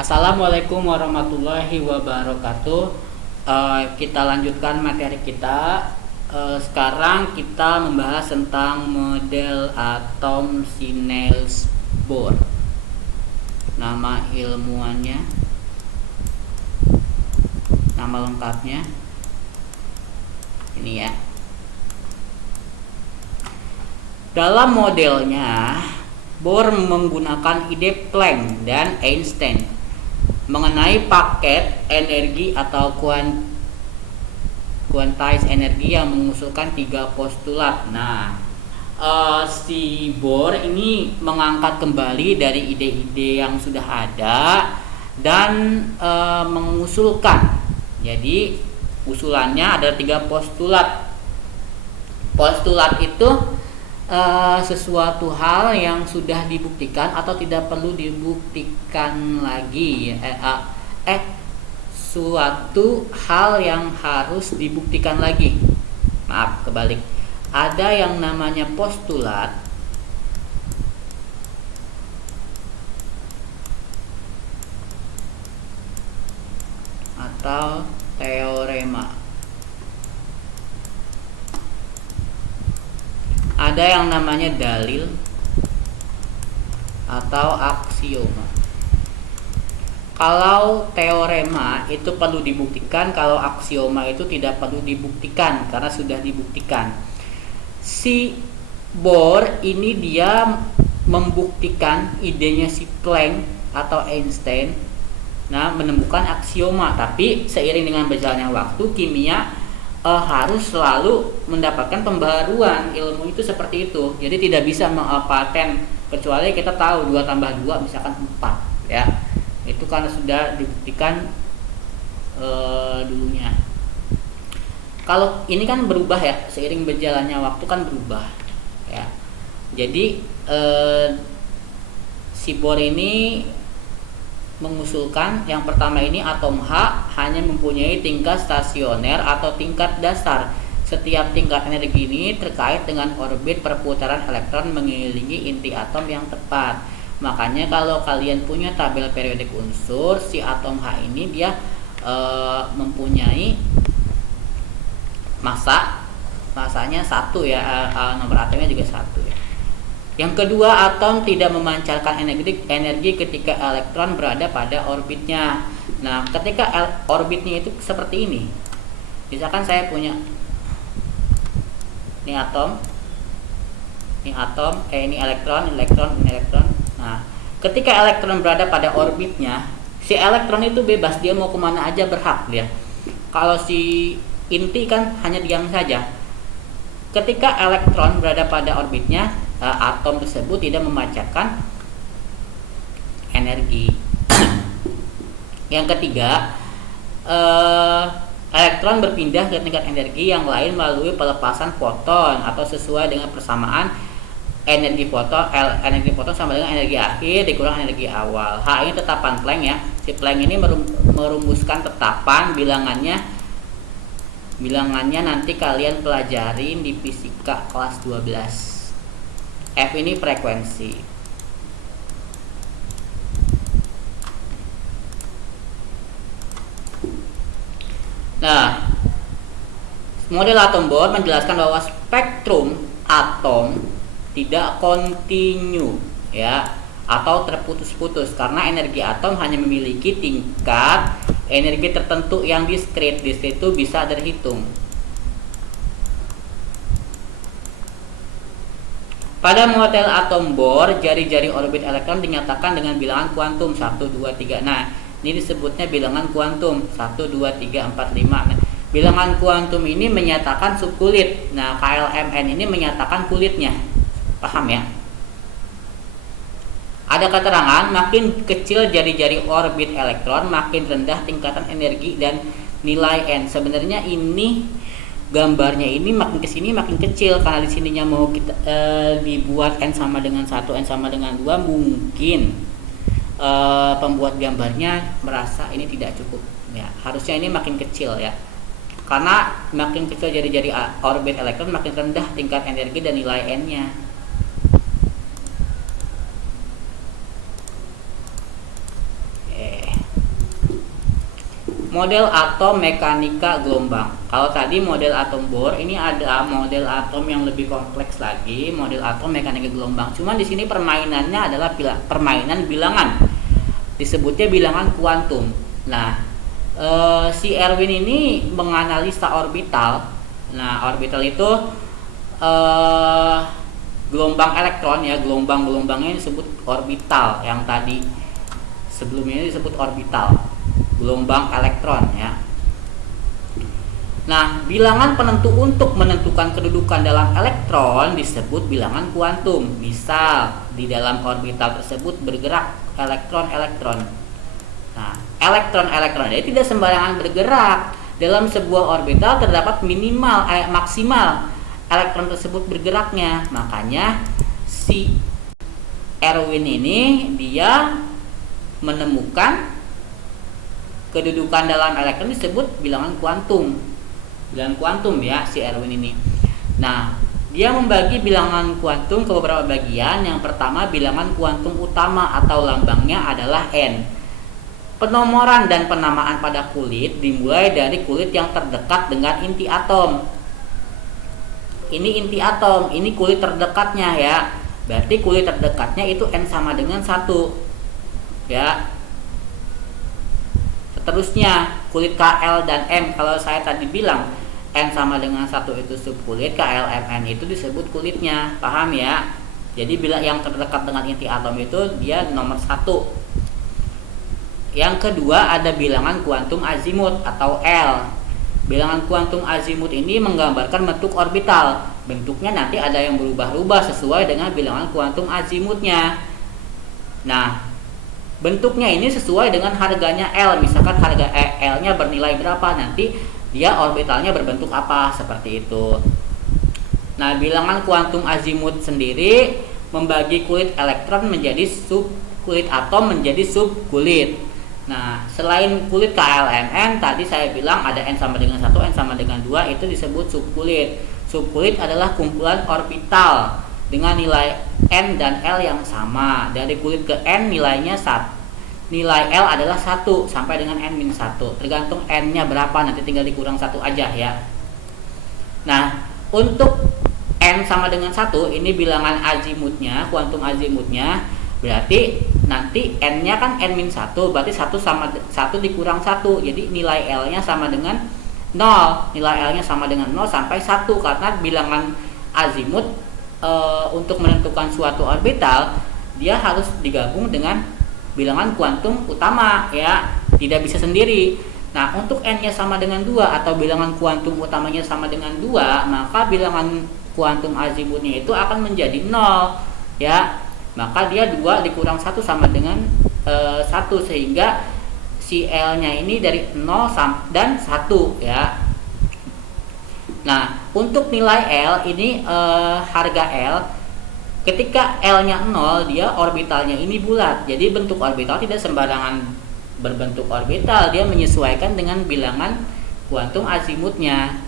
Assalamualaikum warahmatullahi wabarakatuh. Kita lanjutkan materi kita. Sekarang kita membahas tentang model atom Niels Bohr. Nama ilmuannya, nama lengkapnya ini ya. Dalam modelnya, Bohr menggunakan ide Planck dan Einstein mengenai paket energi atau quantized energi yang mengusulkan 3 postulat. Nah, si Bohr ini mengangkat kembali dari ide-ide yang sudah ada dan mengusulkan. Jadi usulannya ada 3 postulat. Postulat itu sesuatu hal yang sudah dibuktikan atau tidak perlu dibuktikan lagi. Suatu hal yang harus dibuktikan lagi. Maaf, kebalik. Ada yang namanya postulat atau teorema. Ada yang namanya dalil atau aksioma. Kalau teorema itu perlu dibuktikan, kalau aksioma itu tidak perlu dibuktikan karena sudah dibuktikan. Si Bohr ini dia membuktikan idenya si Planck atau Einstein, menemukan aksioma. Tapi seiring dengan berjalannya waktu, kimia harus selalu mendapatkan pembaruan. Ilmu itu seperti itu. Jadi tidak bisa paten kecuali kita tahu 2 tambah 2 misalkan 4 ya. Itu karena sudah dibuktikan dulunya. Kalau ini kan berubah ya, seiring berjalannya waktu kan berubah ya. Jadi si Bohr ini mengusulkan yang pertama ini atom H hanya mempunyai tingkat stasioner atau tingkat dasar. Setiap tingkat energi ini terkait dengan orbit perputaran elektron mengelilingi inti atom yang tepat. Makanya kalau kalian punya tabel periodik unsur, si atom H ini dia mempunyai masanya 1 ya, nomor atomnya juga 1 ya. Yang kedua, atom tidak memancarkan energi ketika elektron berada pada orbitnya. Nah, ketika orbitnya itu seperti ini. Misalkan saya punya ini atom, ini elektron. Nah, ketika elektron berada pada orbitnya, si elektron itu bebas, dia mau kemana aja berhak dia. Kalau si inti kan hanya diam saja. Ketika elektron berada pada orbitnya, atom tersebut tidak memancarkan energi. Yang ketiga, elektron berpindah ke tingkat energi yang lain melalui pelepasan foton atau sesuai dengan persamaan energi foton sama dengan energi akhir dikurang energi awal. H ini tetapan Planck ya. Si Planck ini merumuskan tetapan bilangannya nanti kalian pelajarin di fisika kelas 12. F ini frekuensi. Nah, model atom Bohr menjelaskan bahwa spektrum atom tidak kontinu ya, atau terputus-putus karena energi atom hanya memiliki tingkat energi tertentu yang diskrit. Diskrit itu bisa terhitung. Pada model atom Bohr, jari-jari orbit elektron dinyatakan dengan bilangan kuantum 1, 2, 3. Nah, ini disebutnya bilangan kuantum 1, 2, 3, 4, 5. Nah, bilangan kuantum ini menyatakan subkulit. Nah, KLMN ini menyatakan kulitnya. Paham ya? Ada keterangan makin kecil jari-jari orbit elektron, makin rendah tingkatan energi dan nilai N. Sebenarnya ini gambarnya ini makin kesini makin kecil karena di sininya mau kita dibuat N sama dengan 1, N sama dengan 2, mungkin pembuat gambarnya merasa ini tidak cukup ya. Harusnya ini makin kecil ya. Karena makin kecil jari-jari orbit elektron, makin rendah tingkat energi dan nilai N-nya. Model atom mekanika gelombang. Kalau tadi model atom Bohr, ini ada model atom yang lebih kompleks lagi, model atom mekanika gelombang. Cuman di sini permainannya adalah permainan bilangan. Disebutnya bilangan kuantum. Nah, si Erwin ini menganalisa orbital. Nah, orbital itu gelombang elektron ya, gelombang-gelombangnya disebut orbital. Yang tadi sebelumnya disebut orbital, gelombang elektron ya. Nah, bilangan penentu untuk menentukan kedudukan dalam elektron disebut bilangan kuantum. Misal, di dalam orbital tersebut bergerak elektron-elektron. Nah, elektron-elektron jadi tidak sembarangan bergerak. Dalam sebuah orbital terdapat maksimal elektron tersebut bergeraknya. Makanya si Erwin ini dia menemukan kedudukan dalam elektron disebut bilangan kuantum. Bilangan kuantum ya si Erwin ini. Nah, dia membagi bilangan kuantum ke beberapa bagian. Yang pertama, bilangan kuantum utama atau lambangnya adalah N. Penomoran dan penamaan pada kulit dimulai dari kulit yang terdekat dengan inti atom. Ini inti atom, ini kulit terdekatnya ya. Berarti kulit terdekatnya itu N sama dengan 1. Ya. Seterusnya kulit KL dan M. Kalau saya tadi bilang N sama dengan 1 itu subkulit, KL MN itu disebut kulitnya. Paham ya? Jadi bila yang terdekat dengan inti atom itu dia nomor 1. Yang kedua ada bilangan kuantum azimut atau L. Bilangan kuantum azimut ini menggambarkan bentuk orbital. Bentuknya nanti ada yang berubah-ubah sesuai dengan bilangan kuantum azimutnya. Nah, bentuknya ini sesuai dengan harganya L. Misalkan harga L-nya bernilai berapa, nanti dia orbitalnya berbentuk apa, seperti itu. Nah, bilangan kuantum azimut sendiri membagi kulit elektron menjadi kulit atom menjadi subkulit. Nah, selain kulit KLMN tadi saya bilang ada N sama dengan 1, N sama dengan 2, itu disebut subkulit. Subkulit adalah kumpulan orbital dengan nilai N dan L yang sama. Dari kulit ke N nilainya 1. Nilai L adalah 1 sampai dengan N-1. Tergantung N-nya berapa, nanti tinggal dikurang 1 aja ya. Nah, untuk N sama dengan 1, ini bilangan azimutnya, kuantum azimutnya. Berarti nanti N-nya kan N-1, berarti 1 sama 1 dikurang 1. Jadi nilai L-nya sama dengan 0. Nilai L-nya sama dengan 0 sampai 1 karena bilangan azimut untuk menentukan suatu orbital dia harus digabung dengan bilangan kuantum utama ya, tidak bisa sendiri. Nah, untuk N-nya sama dengan 2 atau bilangan kuantum utamanya sama dengan 2, maka bilangan kuantum azimutnya itu akan menjadi 0 ya. Maka dia 2 dikurang 1 sama dengan 1, sehingga si L-nya ini dari 0 dan 1 ya. Nah, untuk nilai L ini harga L, ketika L-nya 0, dia orbitalnya ini bulat. Jadi bentuk orbital tidak sembarangan berbentuk orbital, dia menyesuaikan dengan bilangan kuantum azimutnya.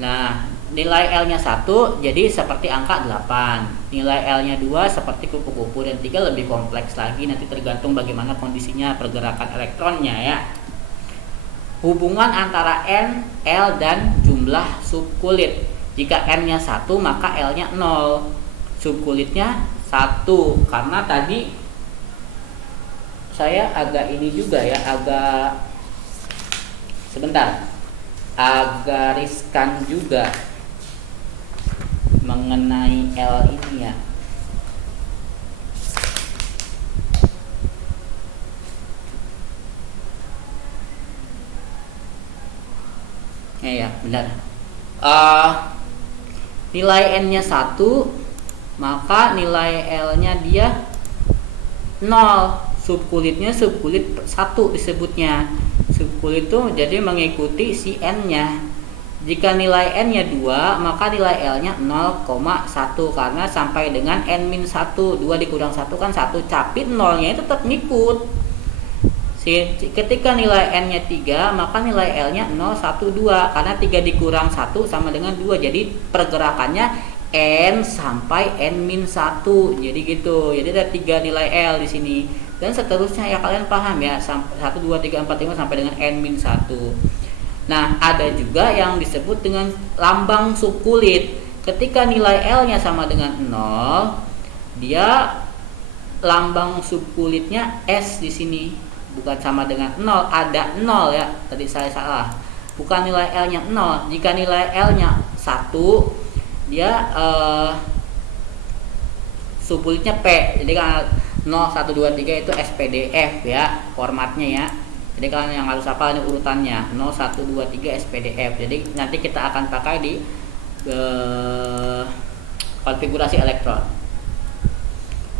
Nah, nilai L-nya 1 jadi seperti angka 8. Nilai L-nya 2 seperti kupu-kupu, dan 3 lebih kompleks lagi, nanti tergantung bagaimana kondisinya pergerakan elektronnya ya. Hubungan antara N, L dan jumlah subkulit. Jika N-nya 1 maka L-nya 0. Subkulitnya 1. Karena tadi saya agak ini juga ya, agak riskan juga mengenai L ini ya. Ya benar. Nilai N-nya 1, maka nilai L-nya dia 0. Subkulitnya subkulit 1 disebutnya. Subkulit itu jadi mengikuti si N-nya. Jika nilai N-nya 2, maka nilai L-nya 0,1 karena sampai dengan N-1. 2 dikurang 1 kan 1, tapi 0-nya itu tetap ngikut. Ketika nilai N-nya 3, maka nilai L-nya 0, 1, 2 karena 3 dikurang 1 sama dengan 2. Jadi pergerakannya N sampai N-1. Jadi gitu. Jadi ada 3 nilai L di sini. dan seterusnya ya, kalian paham ya, 1 2 3 4 5 sampai dengan n-1. Nah, ada juga yang disebut dengan lambang subkulit. Ketika nilai L-nya sama dengan 0, dia lambang subkulitnya S di sini. Bukan sama dengan 0, ada 0 ya. Tadi saya salah. Bukan nilai L-nya 0. Jika nilai L-nya 1, dia subkulitnya P. Jadi kan 0 1 2 3 itu SPDF ya, formatnya ya. Jadi kalian yang harus hafal ini urutannya 0 1 2 3 SPDF. Jadi nanti kita akan pakai di konfigurasi elektron.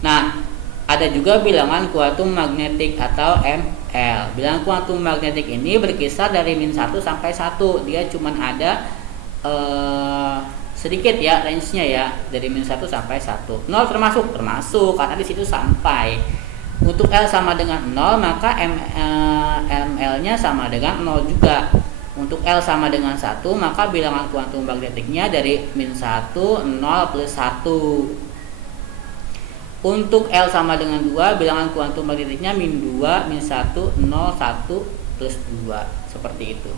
Nah, ada juga bilangan kuantum magnetik atau ML. Bilangan kuantum magnetik ini berkisar dari -1 sampai 1. Dia cuman ada sedikit ya range-nya ya, dari -1 sampai 1. 0 termasuk karena di situ sampai. Untuk L sama dengan 0, maka ML-nya sama dengan 0 juga. Untuk L sama dengan 1, maka bilangan kuantum magnetiknya dari -1, 0 plus 1. Untuk L sama dengan 2, bilangan kuantum magnetiknya -2, -1, 0, 1, plus 2. Seperti itu.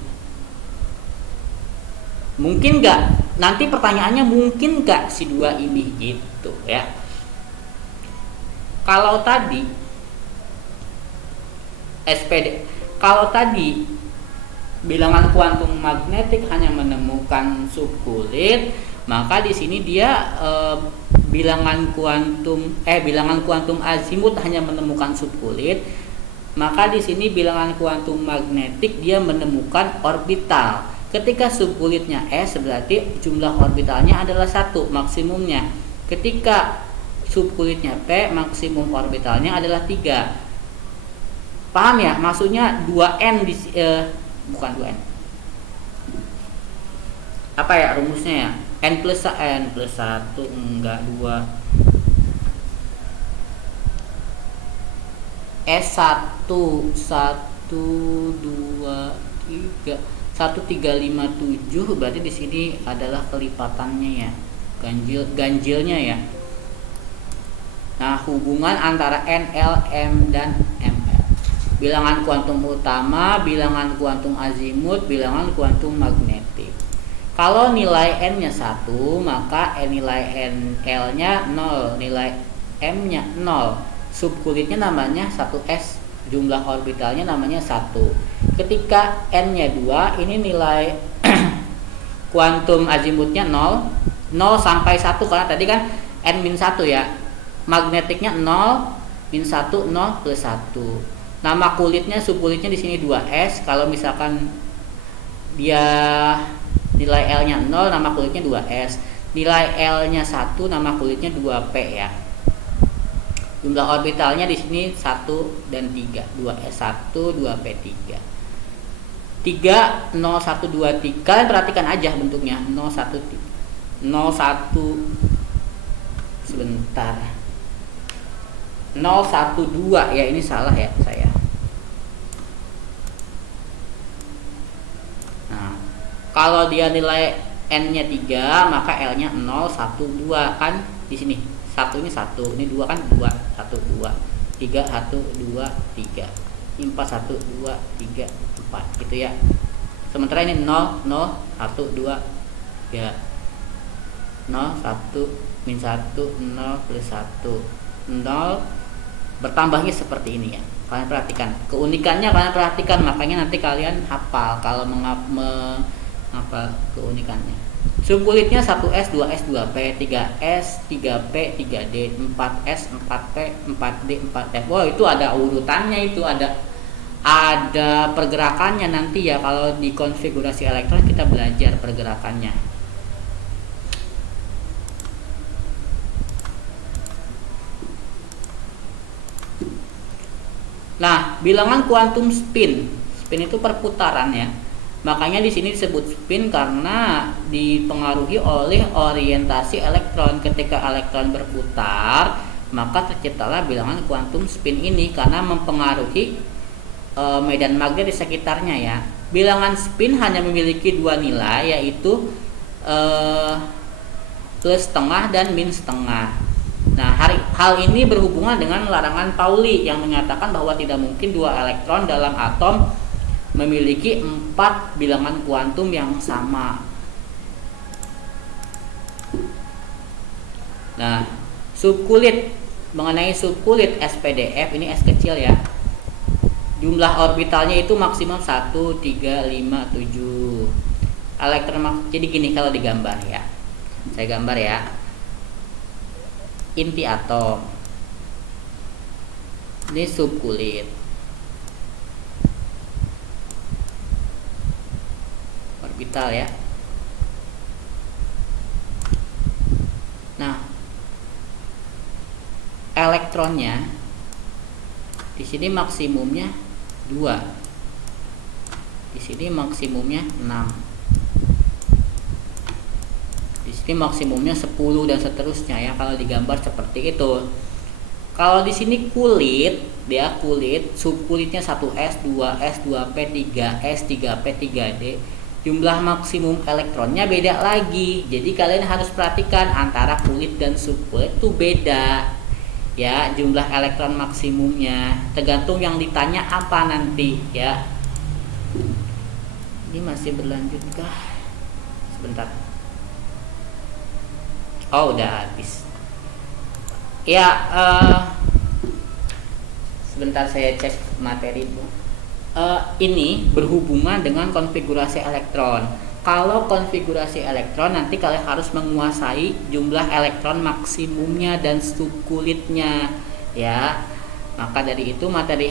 Mungkin nggak? Nanti pertanyaannya mungkin nggak si 2 ini gitu ya. Kalau tadi kalau tadi bilangan kuantum magnetik hanya menemukan subkulit, maka di sini dia bilangan kuantum azimut hanya menemukan subkulit, maka di sini bilangan kuantum magnetik dia menemukan orbital. Ketika subkulitnya S, berarti jumlah orbitalnya adalah 1 maksimumnya. Ketika subkulitnya P, maksimum orbitalnya adalah 3. Paham ya? Maksudnya 2n bukan 2n. Apa ya rumusnya ya? N plus 1 enggak 2. S1 1 2 3 1357, berarti di sini adalah kelipatannya ya. Ganjilnya ya. Nah, hubungan antara NL, M dan ML. Bilangan kuantum utama, bilangan kuantum azimut, bilangan kuantum magnetik. Kalau nilai N-nya 1, maka nilai NL-nya 0, nilai M-nya 0. Subkulitnya namanya 1S, jumlah orbitalnya namanya 1. Ketika N-nya 2, ini nilai kuantum azimutnya 0, 0 sampai 1, karena tadi kan N-1 ya. Magnetiknya 0, -1, 0 plus 1. Nama kulitnya, subkulitnya di sini 2S. Kalau misalkan dia nilai L-nya 0, nama kulitnya 2S. Nilai L-nya 1, nama kulitnya 2P ya. Jumlah orbitalnya di sini 1 dan 3, 2S1, 2P3. 3 0 1 2 3. Kalian perhatikan aja bentuknya. 0 1 sebentar. 0 1 2 ya, ini salah ya saya. Nah, kalau dia nilai N-nya 3, maka L-nya 0 1 2 kan di sini. 1 ini 1, ini 2 kan 2, 1 2. 3 1 2 3. 4 1 2 3 4 gitu ya. Sementara ini 0 0 1 2 ya. 0 1 -1 0 plus 1 0, bertambahnya seperti ini ya. Kalian perhatikan keunikannya, kalian perhatikan, makanya nanti kalian hafal kalau mengapa keunikannya. Subkulitnya 1S 2S 2P 3S 3P 3D 4S 4P 4D 4F. Wah, itu ada urutannya, itu ada pergerakannya nanti ya. Kalau di konfigurasi elektron kita belajar pergerakannya. Nah, bilangan kuantum spin itu perputaran ya. Makanya di sini disebut spin karena dipengaruhi oleh orientasi elektron. Ketika elektron berputar, maka terciptalah bilangan kuantum spin ini karena mempengaruhi medan magnet di sekitarnya ya. Bilangan spin hanya memiliki 2 nilai, yaitu plus setengah dan min setengah. Nah, hal ini berhubungan dengan larangan Pauli yang menyatakan bahwa tidak mungkin dua elektron dalam atom memiliki 4 bilangan kuantum yang sama. Nah, subkulit, mengenai subkulit SPDF, ini S kecil ya. Jumlah orbitalnya itu maksimum 1, 3, 5, 7. Jadi gini kalau digambar ya. Saya gambar ya. Inti atom. Ini subkulit. Orbital ya. Nah, elektronnya di sini maksimumnya 2. Di sini maksimumnya 6. Di sini maksimumnya 10 dan seterusnya ya, kalau digambar seperti itu. Kalau di sini kulit, dia kulit, subkulitnya 1s, 2s, 2p, 3s, 3p, 3d. Jumlah maksimum elektronnya beda lagi. Jadi kalian harus perhatikan antara kulit dan subkulit itu beda. Ya, jumlah elektron maksimumnya tergantung yang ditanya apa nanti ya. Ini masih berlanjut kah? Sebentar. Oh, udah habis. Ya, sebentar saya cek materi bu. Ini berhubungan dengan konfigurasi elektron. Kalau konfigurasi elektron nanti kalian harus menguasai jumlah elektron maksimumnya dan subkulitnya ya. Maka dari itu materi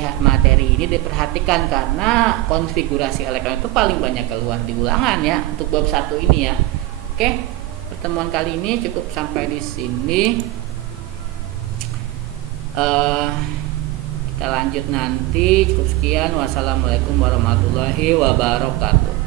ini diperhatikan karena konfigurasi elektron itu paling banyak keluar di ulangan ya untuk bab 1 ini ya. Oke, pertemuan kali ini cukup sampai di sini. Kita lanjut nanti. Cukup sekian. Wassalamualaikum warahmatullahi wabarakatuh.